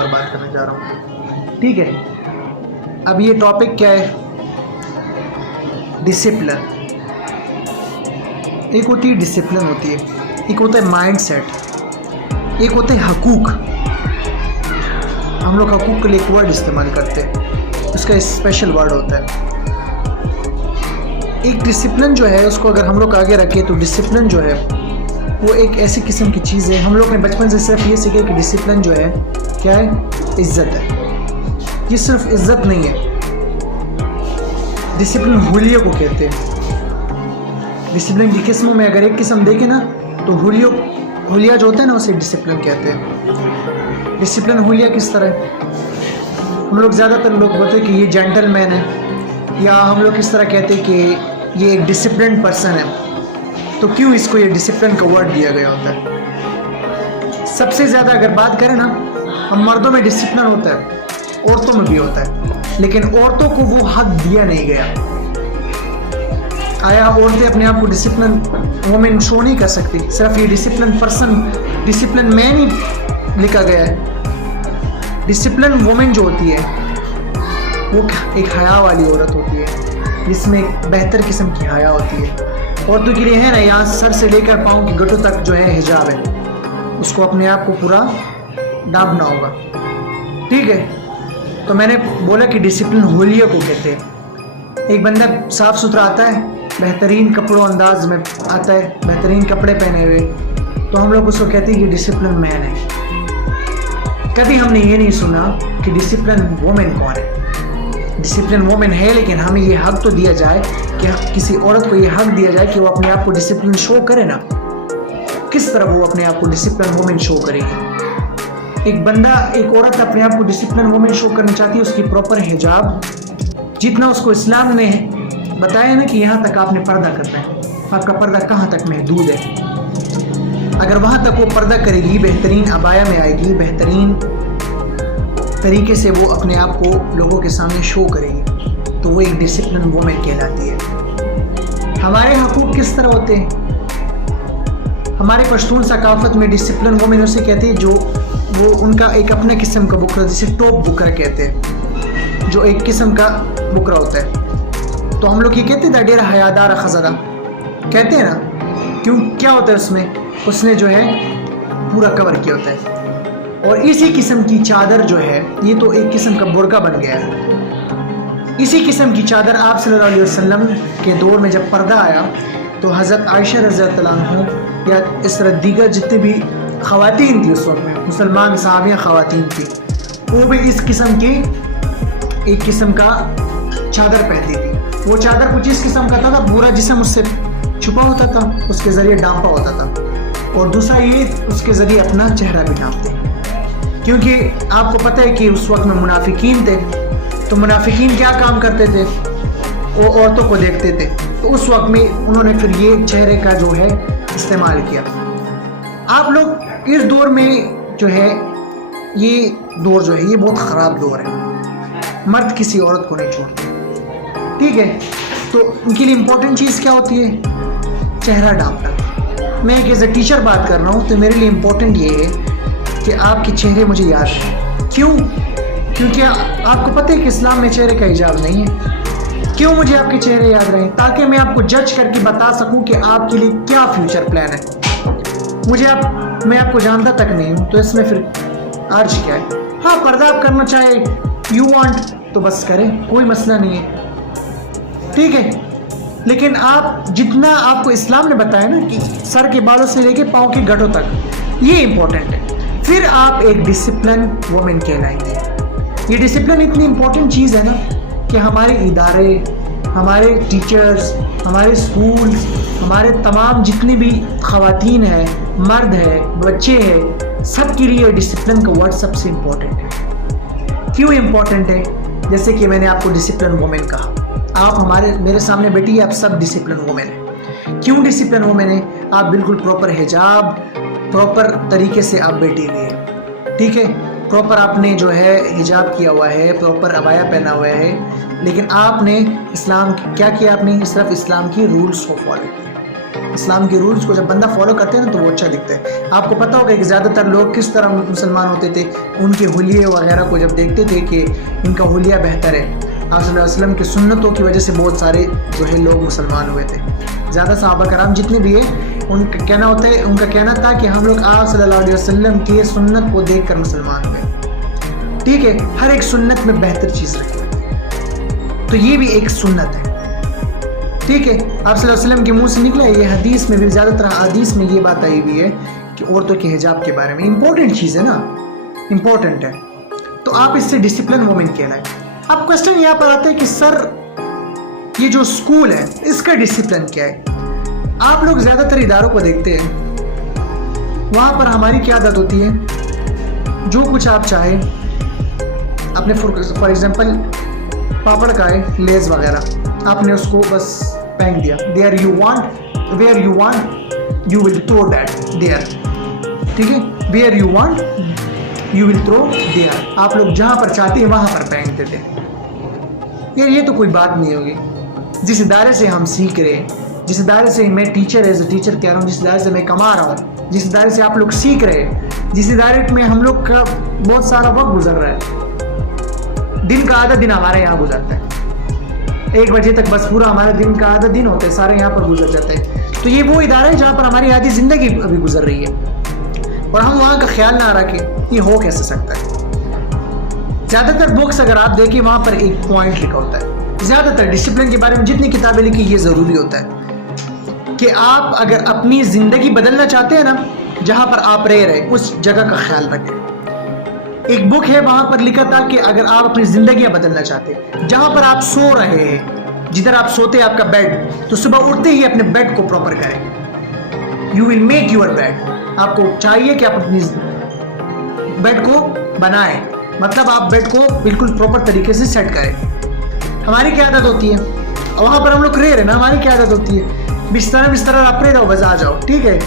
اوپر بات کرنے جا رہا ہوں. ٹھیک ہے, اب یہ ٹاپک کیا ہے؟ ڈسپلن. ایک ہوتی ہے ڈسپلن ہوتی ہے, ایک ہوتا ہے مائنڈ سیٹ, ایک ہوتے ہیں حقوق. ہم لوگ حقوق کے لیے ایک ورڈ استعمال کرتے ہیں, اس کا اسپیشل ورڈ ہوتا ہے. ایک ڈسپلن جو ہے اس کو اگر ہم لوگ آگے رکھیں تو ڈسپلن جو ہے وہ ایک ایسی قسم کی چیز ہے. ہم لوگ نے بچپن سے صرف یہ سیکھے کہ ڈسپلن جو ہے کیا ہے؟ عزت ہے. یہ صرف عزت نہیں ہے, ڈسپلن حلیے کو کہتے ہیں. ڈسپلن کی قسموں میں اگر ایک قسم دیکھیں نا تو حلیہ جو ہوتا ہے نا اسے ڈسپلن کہتے ہیں. ڈسپلن حلیہ کس طرح ہے؟ ہم لوگ زیادہ تر لوگ بولتے ہیں کہ یہ جینٹل مین ہے, یا ہم لوگ اس طرح کہتے ہیں کہ یہ ایک ڈسپلنڈ پرسن ہے. تو کیوں اس کو یہ ڈسپلن کا ورڈ دیا گیا ہوتا ہے؟ سب سے زیادہ اگر بات کریں نا, ہم مردوں میں ڈسپلن ہوتا ہے, عورتوں میں بھی ہوتا ہے, لیکن عورتوں کو وہ حق دیا نہیں گیا. آیا عورتیں اپنے آپ کو ڈسپلن وومن شو نہیں کر سکتی؟ صرف یہ ڈسپلن پرسن, ڈسپلن مین ہی لکھا گیا ہے. ڈسپلن وومن جو ہوتی ہے وہ ایک حیا والی عورت ہوتی ہے, جس میں ایک بہتر قسم کی حیا ہوتی ہے. عورتوں کے لیے ہے نا, یہاں سر سے لے کر پاؤں کی گٹوں تک جو ہے حجاب ہے, اس کو اپنے آپ کو پورا ڈانپنا ہوگا. ٹھیک ہے, تو میں نے بولا کہ ڈسپلن حلیہ کو کہتے ہیں. ایک بندہ صاف ستھرا آتا ہے, بہترین کپڑوں انداز میں آتا ہے, بہترین کپڑے پہنے ہوئے, تو ہم لوگ اس کو کہتے ہیں کہ ڈسپلن مین ہے. کبھی ہم نے یہ نہیں سنا کہ ڈسپلن وومن کون ہے. ڈسپلن وومن ہے, لیکن ہمیں یہ حق تو دیا جائے کہ کسی عورت کو یہ حق دیا جائے کہ وہ اپنے آپ کو ڈسپلن شو کرے نا. کس طرح وہ اپنے آپ کو ڈسپلن وومن شو کرے گی؟ ایک بندہ, ایک عورت اپنے آپ کو ڈسپلن وومن شو کرنا چاہتی ہے, اس کی پراپر حجاب جتنا اس کو اسلام نے بتایا نا کہ یہاں تک آپ نے پردہ کرنا ہے, آپ کا پردہ کہاں تک محدود ہے. اگر وہاں تک وہ پردہ کرے گی, بہترین عبایا میں آئے گی, بہترین طریقے سے وہ اپنے آپ کو لوگوں کے سامنے شو کرے گی, تو وہ ایک ڈسپلن وومن کہلاتی ہے. ہمارے حقوق کس طرح ہوتے ہیں؟ ہمارے پشتون ثقافت میں ڈسپلن وومن اسے کہتے ہیں جو وہ ان کا ایک اپنا قسم کا بکرا, جسے ٹوپ بکرا کہتے ہیں, جو ایک قسم کا بکرا ہوتا ہے. تو ہم لوگ یہ کہتے ہیں ڈیرا حیادار خزدہ کہتے ہیں نا, کیوں کیا ہوتا ہے اس میں؟ اس نے جو ہے پورا کور کیا ہوتا ہے. اور اسی قسم کی چادر جو ہے, یہ تو ایک قسم کا برقع بن گیا ہے. اسی قسم کی چادر آپ صلی اللہ علیہ وسلم کے دور میں جب پردہ آیا تو حضرت عائشہ رضی اللہ عنہ یا اس طرح دیگر جتنے بھی خواتین تھی اس وقت میں, مسلمان صحابیاں خواتین تھی, وہ بھی اس قسم کی ایک قسم کا چادر پہنتی تھی. وہ چادر کچھ اس قسم کا تھا, پورا جسم اس سے چھپا ہوتا تھا, اس کے ذریعے ڈانپا ہوتا تھا, اور دوسرا یہ اس کے ذریعے اپنا چہرہ بھی ڈانپتے. کیونکہ آپ کو پتہ ہے کہ اس وقت میں منافقین تھے, تو منافقین کیا کام کرتے تھے؟ وہ عورتوں کو دیکھتے تھے, تو اس وقت میں انہوں نے پھر یہ چہرے کا جو ہے استعمال کیا. آپ لوگ اس دور میں جو ہے, یہ دور جو ہے یہ بہت خراب دور ہے, مرد کسی عورت کو نہیں چھوڑتے. ٹھیک ہے, تو ان کے لیے امپورٹنٹ چیز کیا ہوتی ہے؟ چہرہ ڈانپنا. میں ایک ایز اے ٹیچر بات کر رہا ہوں, تو میرے لیے امپورٹنٹ یہ ہے کہ آپ کے چہرے مجھے یاد رہیں. کیوں؟ کیونکہ آپ کو پتہ ہے کہ اسلام میں چہرے کا حجاب نہیں ہے. کیوں مجھے آپ کے چہرے یاد رہیں؟ تاکہ میں آپ کو جج کر کے بتا سکوں کہ آپ کے لیے کیا فیوچر پلان ہے. میں آپ کو جانتا تک نہیں ہوں, تو اس میں پھر عرض کیا ہے؟ ہاں, پردہ آپ کرنا چاہے یو وانٹ تو بس کریں, کوئی مسئلہ نہیں ہے. ٹھیک ہے, لیکن آپ جتنا آپ کو اسلام نے بتایا نا کہ سر کے بالوں سے لے کے پاؤں کے گھٹوں تک, یہ امپورٹنٹ ہے, پھر آپ ایک ڈسپلن وومن کہلائیں گے. یہ ڈسپلن اتنی امپورٹنٹ چیز ہے نا کہ ہمارے ادارے, ہمارے ٹیچرز, ہمارے اسکولز, ہمارے تمام جتنی بھی خواتین ہیں, مرد ہے, بچے ہیں, سب کے لیے ڈسپلن کا ورڈ سب سے امپورٹنٹ ہے. کیوں امپورٹنٹ ہے؟ جیسے کہ میں نے آپ کو ڈسپلن وومن کہا, آپ میرے سامنے بیٹھی, آپ سب ڈسپلن وومن ہیں. کیوں ڈسپلن وومن ہیں؟ آپ بالکل پراپر حجاب, پراپر طریقے سے آپ بیٹھی ہوئی ہیں. ٹھیک ہے, پراپر آپ نے جو ہے حجاب کیا ہوا ہے, پراپر عبایا پہنا ہوا ہے, لیکن آپ نے اسلام کیا کیا؟ آپ نے صرف اسلام کی رولز کو فالو کیا. اسلام کے رولز کو جب بندہ فالو کرتے ہیں نا تو وہ اچھا دکھتا ہے. آپ کو پتہ ہوگا کہ زیادہ تر لوگ کس طرح مسلمان ہوتے تھے, ان کے حلیے وغیرہ کو جب دیکھتے تھے کہ ان کا حلیہ بہتر ہے. آپ صلی اللہ علیہ وسلم کی سنتوں کی وجہ سے بہت سارے جو ہے لوگ مسلمان ہوئے تھے. زیادہ صحابہ کرام جتنے بھی ہیں ان کا کہنا تھا کہ ہم لوگ آپ صلی اللہ علیہ وسلم کی سنت کو دیکھ کر مسلمان ہوئے. ٹھیک ہے, ہر ایک سنت میں بہتر چیز رکھی, تو یہ بھی ایک سنت ہے. ٹھیک ہے, آپ صلی اللہ علیہ وسلم کے منہ سے نکلا. یہ حدیث میں بھی زیادہ تر حدیث میں یہ بات آئی ہوئی ہے کہ عورتوں کے حجاب کے بارے میں. امپورٹنٹ چیز ہے نا, امپورٹنٹ ہے, تو آپ اس سے ڈسپلن وومن کہلائیں. اب کوشچن یہاں پر آتا ہے کہ سر یہ جو اسکول ہے اس کا ڈسپلن کیا ہے؟ آپ لوگ زیادہ تر اداروں کو دیکھتے ہیں, وہاں پر ہماری کیا عادت ہوتی ہے, جو کچھ آپ چاہیں اپنے فار ایگزامپل پاپڑ کا ہے, لیز وغیرہ, آپ نے اس کو بس پھینک دیا. There you want, where you want you will throw that there. ٹھیک ہے, where you want you will throw there. آپ لوگ جہاں پر چاہتے ہیں وہاں پر پھینک دیتے. یار یہ تو کوئی بات نہیں ہوگی. جس ادارے سے ہم سیکھ رہے ہیں, جس ادارے سے میں ٹیچر ایز اے ٹیچر کہہ رہا ہوں, جس ادارے سے میں کما رہا ہوں, جس ادارے سے آپ لوگ سیکھ رہے ہیں, جس ادارے میں ہم لوگ کا بہت سارا وقت گزر رہا ہے, دن کا آدھا دن ہمارے یہاں گزرتا ہے, 1 بجے تک بس پورا ہمارا دن کا آدھا دن ہوتا ہے, سارے یہاں پر گزر جاتے ہیں. تو یہ وہ ادارہ ہے جہاں پر ہماری آدھی زندگی ابھی گزر رہی ہے, اور ہم وہاں کا خیال نہ رکھیں, یہ ہو کیسے سکتا ہے؟ زیادہ تر بکس اگر آپ دیکھیں وہاں پر ایک پوائنٹ لکھا ہوتا ہے. زیادہ تر ڈسپلن کے بارے میں جتنی کتابیں لکھی, یہ ضروری ہوتا ہے کہ آپ اگر اپنی زندگی بدلنا چاہتے ہیں نا, جہاں پر آپ رہ رہے اس جگہ کا خیال رکھیں. ایک بک ہے وہاں پر لکھا تھا کہ اگر آپ اپنی زندگیاں بدلنا چاہتے ہیں, جہاں پر آپ سو رہے ہیں, جدھر آپ سوتے ہیں آپ کا بیڈ, تو صبح اٹھتے ہی اپنے بیڈ کو پراپر کریں. You will make your bed. آپ کو چاہیے کہ آپ اپنی بیڈ کو بنائیں, مطلب آپ بیڈ کو بالکل پراپر طریقے سے سیٹ کریں. ہماری کیا عادت ہوتی ہے, وہاں پر ہم لوگ رہ رہے نا, ہماری کیا عادت ہوتی ہے, بستر آپ رہ رہو, بس آ جاؤ, ٹھیک ہے,